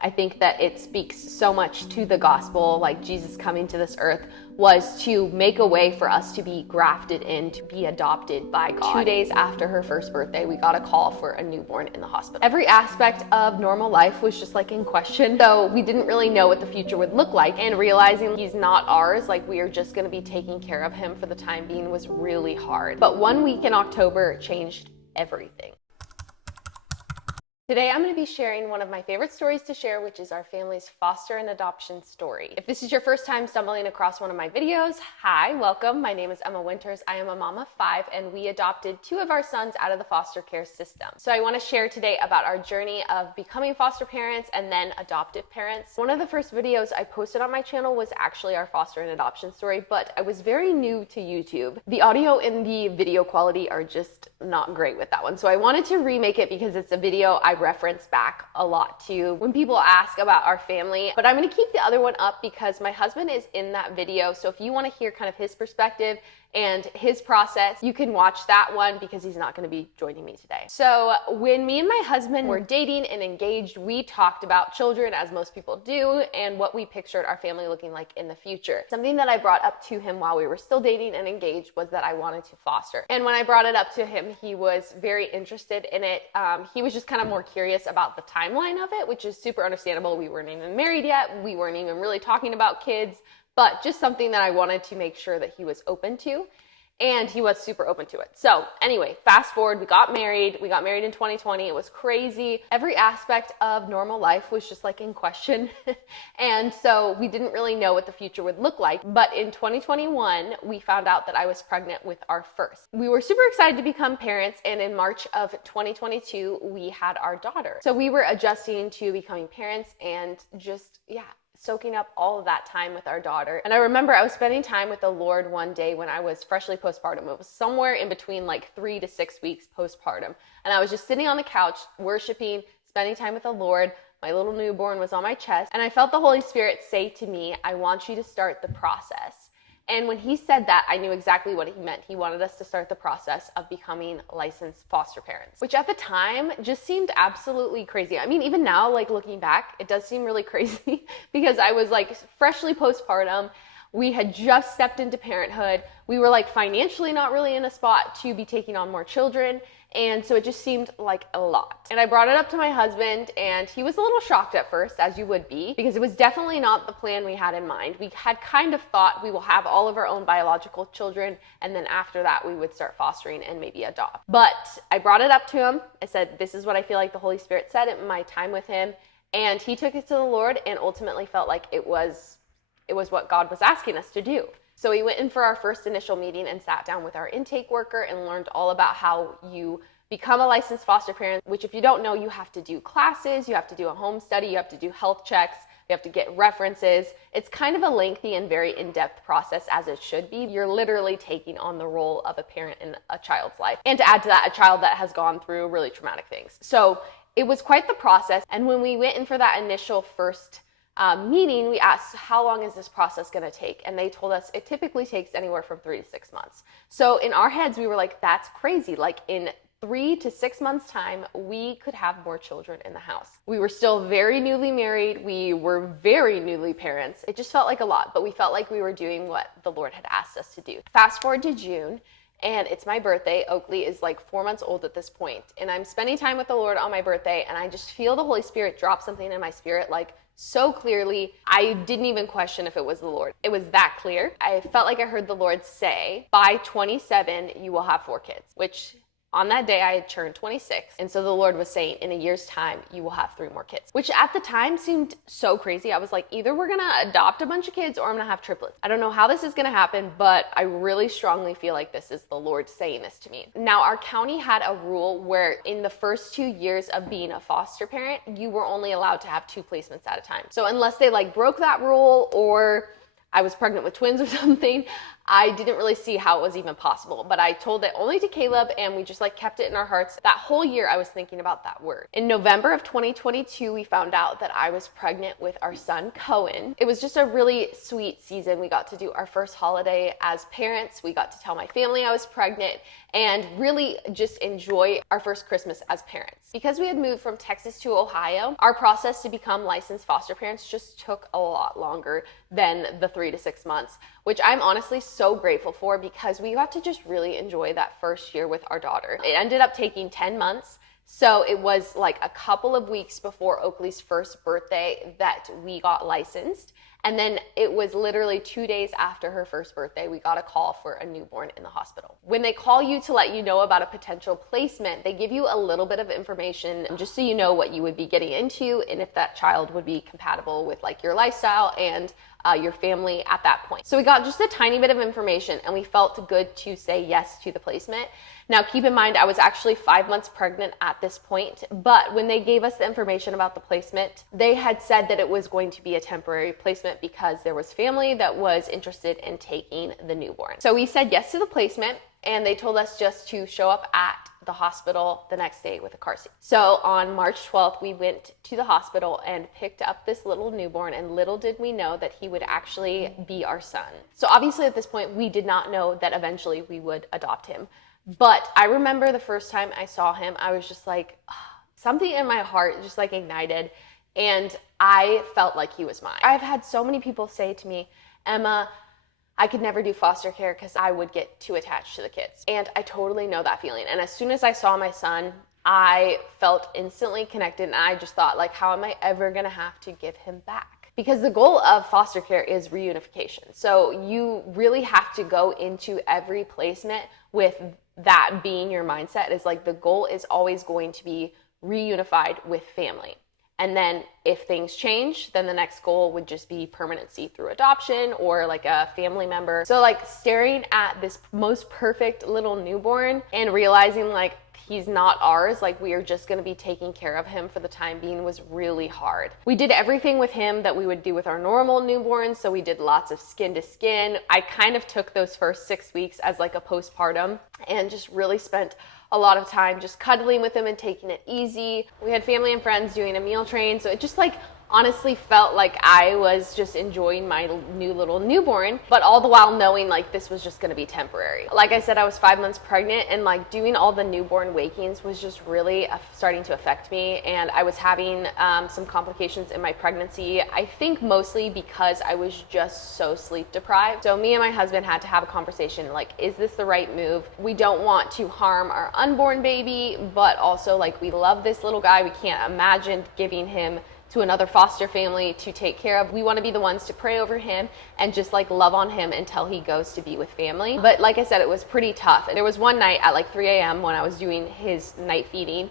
I think that it speaks so much to the gospel, like Jesus coming to this earth was to make a way for us to be grafted in, to be adopted by God. 2 days after her first birthday, we got a call for a newborn in the hospital. Every aspect of normal life was just like in question, so we didn't really know what the future would look like, and realizing he's not ours, like we are just gonna be taking care of him for the time being, was really hard. But 1 week in October changed everything. Today, I'm going to be sharing one of my favorite stories to share, which is our family's foster and adoption story. If this is your first time stumbling across one of my videos, hi, welcome. My name is Emma Winters. I am a mom of 5, and we adopted 2 of our sons out of the foster care system. So I want to share today about our journey of becoming foster parents and then adoptive parents. One of the first videos I posted on my channel was actually our foster and adoption story, but I was very new to YouTube. The audio and the video quality are just not great with that one. So I wanted to remake it because it's a video I reference back a lot to when people ask about our family, but I'm going to keep the other one up because my husband is in that video. So if you want to hear kind of his perspective and his process, you can watch that one because he's not going to be joining me today. So when me and my husband were dating and engaged, we talked about children, as most people do, and what we pictured our family looking like in the future. Something that I brought up to him while we were still dating and engaged was that I wanted to foster. And when I brought it up to him, he was very interested in it. He was just kind of more curious about the timeline of it, which is super understandable. We weren't even married yet. We weren't even really talking about kids, but just something that I wanted to make sure that he was open to, and he was super open to it. So anyway, fast forward, we got married in 2020. It was crazy. Every aspect of normal life was just like in question. And so we didn't really know what the future would look like. But in 2021, we found out that I was pregnant with our first. We were super excited to become parents. And in March of 2022, we had our daughter. So we were adjusting to becoming parents and just, soaking up all of that time with our daughter. And I remember I was spending time with the Lord one day when I was freshly postpartum. It was somewhere in between like 3 to 6 weeks postpartum. And I was just sitting on the couch, worshiping, spending time with the Lord. My little newborn was on my chest, and I felt the Holy Spirit say to me, I want you to start the process. And when he said that, I knew exactly what he meant. He wanted us to start the process of becoming licensed foster parents, which at the time just seemed absolutely crazy. I mean, even now, like looking back, it does seem really crazy because I was like freshly postpartum. We had just stepped into parenthood. We were like financially not really in a spot to be taking on more children. And so it just seemed like a lot. And I brought it up to my husband, and he was a little shocked at first, as you would be, because it was definitely not the plan we had in mind. We had kind of thought we will have all of our own biological children, and then after that we would start fostering and maybe adopt. But I brought it up to him. I said, this is what I feel like the Holy Spirit said in my time with him. And he took it to the Lord and ultimately felt like it was what God was asking us to do. So we went in for our first initial meeting and sat down with our intake worker and learned all about how you become a licensed foster parent, which if you don't know, you have to do classes, you have to do a home study, you have to do health checks, you have to get references. It's kind of a lengthy and very in-depth process, as it should be. You're literally taking on the role of a parent in a child's life. And to add to that, a child that has gone through really traumatic things. So it was quite the process. And when we went in for that initial first meeting, we asked, how long is this process going to take? And they told us it typically takes anywhere from 3 to 6 months. So in our heads, we were like, that's crazy. Like in 3 to 6 months time, we could have more children in the house. We were still very newly married. We were very newly parents. It just felt like a lot, but we felt like we were doing what the Lord had asked us to do. Fast forward to June, and it's my birthday. Oakley is like 4 months old at this point, and I'm spending time with the Lord on my birthday, and I just feel the Holy Spirit drop something in my spirit like so clearly. I didn't even question if it was the Lord. It was that clear. I felt like I heard the Lord say, by 27, you will have 4 kids, which on that day I had turned 26. And so the Lord was saying, in a year's time, you will have 3 more kids, which at the time seemed so crazy. I was like, either we're going to adopt a bunch of kids or I'm going to have triplets. I don't know how this is going to happen, but I really strongly feel like this is the Lord saying this to me. Now, our county had a rule where in the first 2 years of being a foster parent, you were only allowed to have 2 placements at a time. So unless they like broke that rule or I was pregnant with twins or something. I didn't really see how it was even possible, but I told it only to Caleb, and we just like kept it in our hearts. That whole year I was thinking about that word. In November of 2022, we found out that I was pregnant with our son, Cohen. It was just a really sweet season. We got to do our first holiday as parents. We got to tell my family I was pregnant and really just enjoy our first Christmas as parents. Because we had moved from Texas to Ohio, our process to become licensed foster parents just took a lot longer than the 3 to 6 months, which I'm honestly so grateful for, because we got to just really enjoy that first year with our daughter. It ended up taking 10 months. So it was like a couple of weeks before Oakley's first birthday that we got licensed. And then it was literally 2 days after her first birthday, we got a call for a newborn in the hospital. When they call you to let you know about a potential placement, they give you a little bit of information just so you know what you would be getting into and if that child would be compatible with like your lifestyle and your family at that point. So we got just a tiny bit of information, and we felt good to say yes to the placement. Now, keep in mind, I was actually 5 months pregnant at this point, but when they gave us the information about the placement, they had said that it was going to be a temporary placement because there was family that was interested in taking the newborn. So we said yes to the placement, and they told us just to show up at the hospital the next day with a car seat. So on March 12th, we went to the hospital and picked up this little newborn, and little did we know that he would actually be our son. So obviously at this point, we did not know that eventually we would adopt him. But I remember the first time I saw him, I was just like, something in my heart just like ignited, and I felt like he was mine. I've had so many people say to me, Emma, I could never do foster care because I would get too attached to the kids. And I totally know that feeling. And as soon as I saw my son, I felt instantly connected, and I just thought, like, how am I ever gonna have to give him back? Because the goal of foster care is reunification. So you really have to go into every placement with that being your mindset, is like the goal is always going to be reunified with family. And then if things change, then the next goal would just be permanency through adoption or like a family member. So like staring at this most perfect little newborn and realizing like he's not ours, like we are just gonna be taking care of him for the time being, was really hard. We did everything with him that we would do with our normal newborns. So we did lots of skin to skin. I kind of took those first 6 weeks as like a postpartum and just really spent a lot of time just cuddling with him and taking it easy. We had family and friends doing a meal train, so it just like honestly felt like I was just enjoying my new little newborn, but all the while knowing like this was just gonna be temporary. Like I said, I was 5 months pregnant, and like doing all the newborn wakings was just really starting to affect me, and I was having some complications in my pregnancy. I think mostly because I was just so sleep deprived. So me and my husband had to have a conversation, like, is this the right move? We don't want to harm our unborn baby, but also like we love this little guy. We can't imagine giving him to another foster family to take care of. We want to be the ones to pray over him and just like love on him until he goes to be with family. But like I said, it was pretty tough. There was one night at like 3 a.m. when I was doing his night feeding,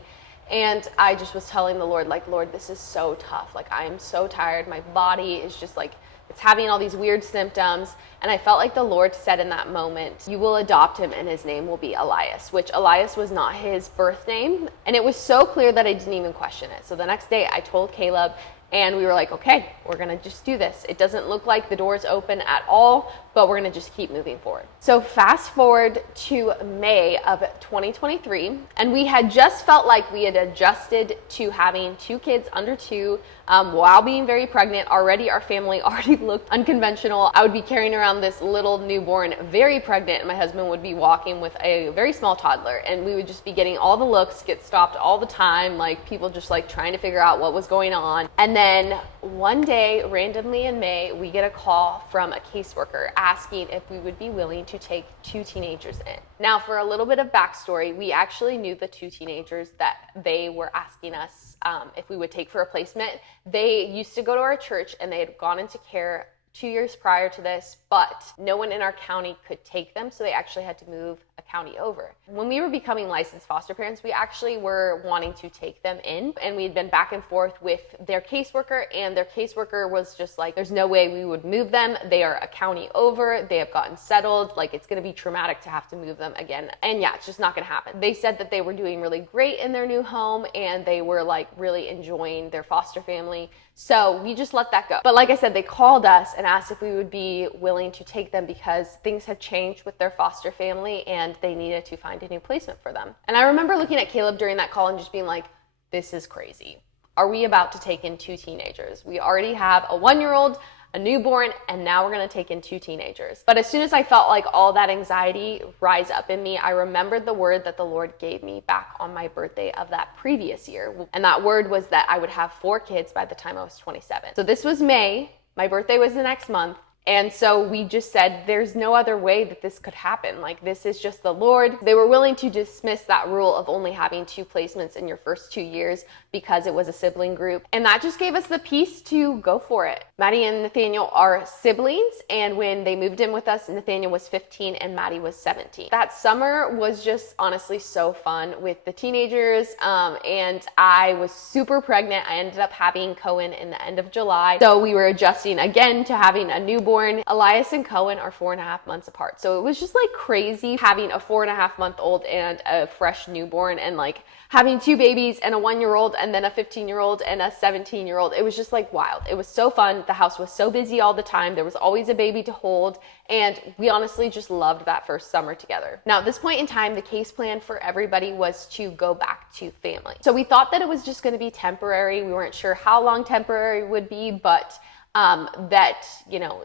and I just was telling the Lord, like, Lord, this is so tough. Like, I am so tired. My body is just like, it's having all these weird symptoms. And I felt like the Lord said in that moment, you will adopt him and his name will be Elias, which Elias was not his birth name. And it was so clear that I didn't even question it. So the next day I told Caleb, and we were like, okay, we're gonna just do this. It doesn't look like the door's open at all, but we're gonna just keep moving forward. So fast forward to May of 2023, and we had just felt like we had adjusted to having 2 kids under 2 while being very pregnant. Already our family already looked unconventional. I would be carrying around this little newborn, very pregnant, and my husband would be walking with a very small toddler, and we would just be getting all the looks, get stopped all the time, like people just like trying to figure out what was going on. And then one day, randomly in May, we get a call from a caseworker asking if we would be willing to take 2 teenagers in. Now, for a little bit of backstory, we actually knew the 2 teenagers that they were asking us if we would take for a placement. They used to go to our church, and they had gone into care 2 years prior to this, but no one in our county could take them, so they actually had to move a county over. When we were becoming licensed foster parents, we actually were wanting to take them in, and we had been back and forth with their caseworker, and their caseworker was just like, there's no way we would move them. They are a county over. They have gotten settled. Like, it's going to be traumatic to have to move them again. And yeah, it's just not going to happen. They said that they were doing really great in their new home, and they were like really enjoying their foster family. So we just let that go. But like I said, they called us and asked if we would be willing to take them because things had changed with their foster family and they needed to find a new placement for them. And I remember looking at Caleb during that call and just being like, this is crazy. Are we about to take in 2 teenagers? We already have a 1-year-old, a newborn, and now we're gonna take in 2 teenagers. But as soon as I felt like all that anxiety rise up in me, I remembered the word that the Lord gave me back on my birthday of that previous year. And that word was that I would have 4 kids by the time I was 27. So this was May, my birthday was the next month. And so we just said, there's no other way that this could happen. Like, this is just the Lord. They were willing to dismiss that rule of only having 2 placements in your first 2 years because it was a sibling group. And that just gave us the peace to go for it. Maddie and Nathaniel are siblings. And when they moved in with us, Nathaniel was 15 and Maddie was 17. That summer was just honestly so fun with the teenagers. And I was super pregnant. I ended up having Cohen in the end of July. So we were adjusting again to having a newborn. Elias and Cohen are 4.5 months apart. So it was just like crazy having a 4.5-month-old and a fresh newborn, and like having 2 babies and a 1-year-old and then a 15-year-old and a 17-year-old. It was just like wild. It was so fun. The house was so busy all the time. There was always a baby to hold. And we honestly just loved that first summer together. Now, at this point in time, the case plan for everybody was to go back to family. So we thought that it was just going to be temporary. We weren't sure how long temporary would be, but that,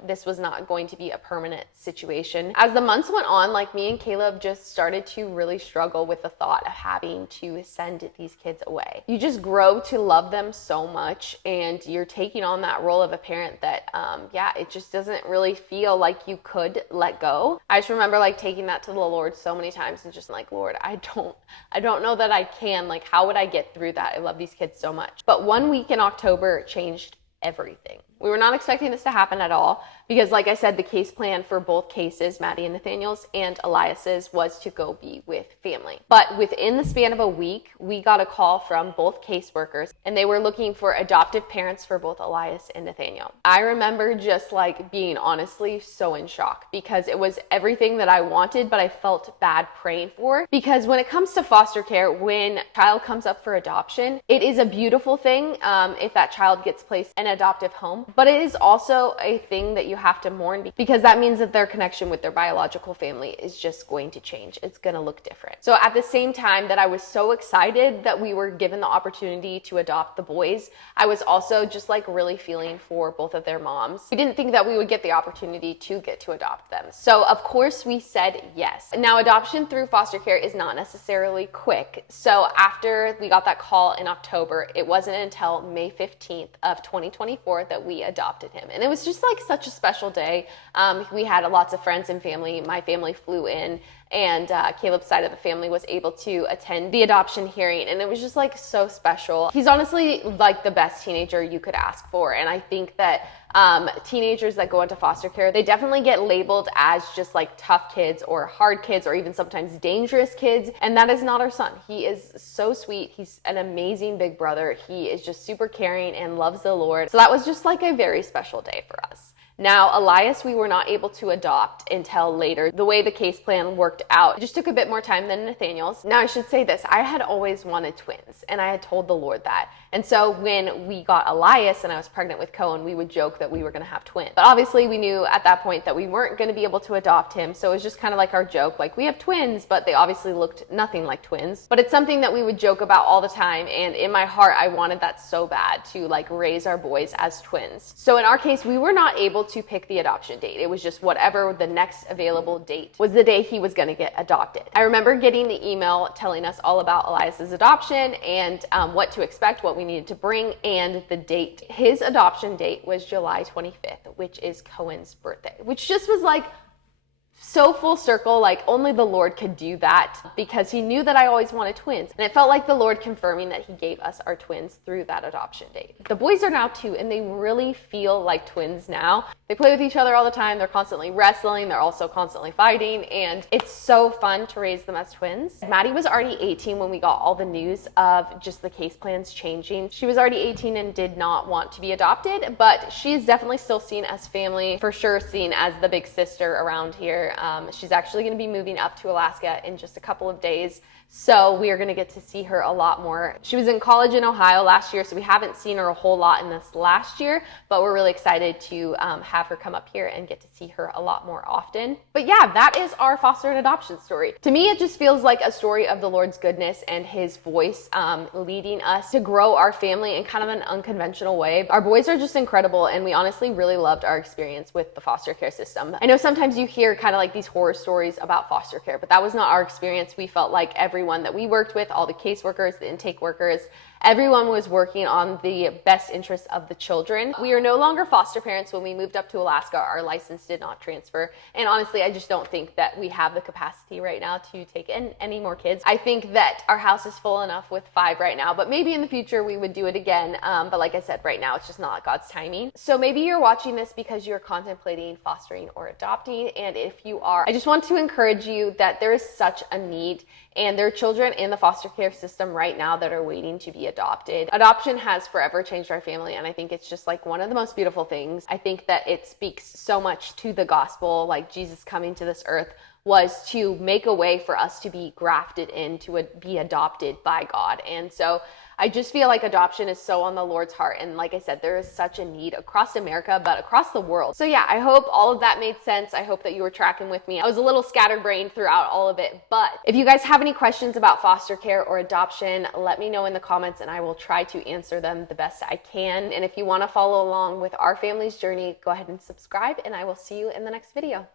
this was not going to be a permanent situation. As the months went on, like, me and Caleb just started to really struggle with the thought of having to send these kids away. You just grow to love them so much, and you're taking on that role of a parent that, it just doesn't really feel like you could let go. I just remember like taking that to the Lord so many times and just like, Lord, I don't know that I can, like, how would I get through that? I love these kids so much. But one week in October changed everything. We were not expecting this to happen at all because, like I said, the case plan for both cases, Maddie and Nathaniel's and Elias's, was to go be with family. But within the span of a week, we got a call from both caseworkers, and they were looking for adoptive parents for both Elias and Nathaniel. I remember just like being honestly so in shock because it was everything that I wanted, but I felt bad praying for. Because when it comes to foster care, when a child comes up for adoption, it is a beautiful thing if that child gets placed in an adoptive home. But it is also a thing that you have to mourn because that means that their connection with their biological family is just going to change. It's going to look different. So at the same time that I was so excited that we were given the opportunity to adopt the boys, I was also just like really feeling for both of their moms. We didn't think that we would get the opportunity to get to adopt them. So of course we said yes. Now, adoption through foster care is not necessarily quick. So after we got that call in October, it wasn't until May 15th of 2024 that we adopted him. And it was just like such a special day. We had lots of friends and family. My family flew in, and Caleb's side of the family was able to attend the adoption hearing, and it was just like so special. He's honestly like the best teenager you could ask for, and I think that teenagers that go into foster care, they definitely get labeled as just like tough kids or hard kids or even sometimes dangerous kids, and that is not our son. He is so sweet. He's an amazing big brother. He is just super caring and loves the Lord. So that was just like a very special day for us. Now, Elias, we were not able to adopt until later. The way the case plan worked out, it just took a bit more time than Nathaniel's. Now, I should say this. I had always wanted twins, and I had told the Lord that. And so when we got Elias and I was pregnant with Cohen, we would joke that we were going to have twins. But obviously, we knew at that point that we weren't going to be able to adopt him. So it was just kind of like our joke, like, we have twins, but they obviously looked nothing like twins. But it's something that we would joke about all the time. And in my heart, I wanted that so bad, to like raise our boys as twins. So in our case, we were not able to pick the adoption date. It was just whatever the next available date was the day he was going to get adopted. I remember getting the email telling us all about Elias's adoption and what to expect, what we needed to bring, and the date. His adoption date was July 25th, which is Cohen's birthday, which just was like so full circle. Like, only the Lord could do that, because he knew that I always wanted twins. And it felt like the Lord confirming that he gave us our twins through that adoption date. The boys are now 2, and they really feel like twins now. They play with each other all the time. They're constantly wrestling. They're also constantly fighting. And it's so fun to raise them as twins. Maddie was already 18 when we got all the news of just the case plans changing. She was already 18 and did not want to be adopted, but she is definitely still seen as family, for sure seen as the big sister around here. She's actually going to be moving up to Alaska in just a couple of days So we are going to get to see her a lot more. She was in college in Ohio last year, so we haven't seen her a whole lot in this last year, but we're really excited to have her come up here and get to see her a lot more often. But yeah, that is our foster and adoption story. To me, it just feels like a story of the Lord's goodness and his voice leading us to grow our family in kind of an unconventional way. Our boys are just incredible, and we honestly really loved our experience with the foster care system. I know sometimes you hear kind of like these horror stories about foster care, but that was not our experience. We felt like everyone that we worked with, all the caseworkers, the intake workers, everyone was working on the best interests of the children. We are no longer foster parents. When we moved up to Alaska, our license did not transfer. And honestly, I just don't think that we have the capacity right now to take in any more kids. I think that our house is full enough with 5 right now, but maybe in the future we would do it again. But like I said, right now it's just not God's timing. So maybe you're watching this because you're contemplating fostering or adopting. And if you are, I just want to encourage you that there is such a need, and there are children in the foster care system right now that are waiting to be adopted. Adoption has forever changed our family, and I think it's just like one of the most beautiful things. I think that it speaks so much to the gospel, like Jesus coming to this earth was to make a way for us to be grafted in, to be adopted by God. And so I just feel like adoption is so on the Lord's heart. And like I said, there is such a need across America, but across the world. So yeah, I hope all of that made sense. I hope that you were tracking with me. I was a little scatterbrained throughout all of it, but if you guys have any questions about foster care or adoption, let me know in the comments and I will try to answer them the best I can. And if you want to follow along with our family's journey, go ahead and subscribe, and I will see you in the next video.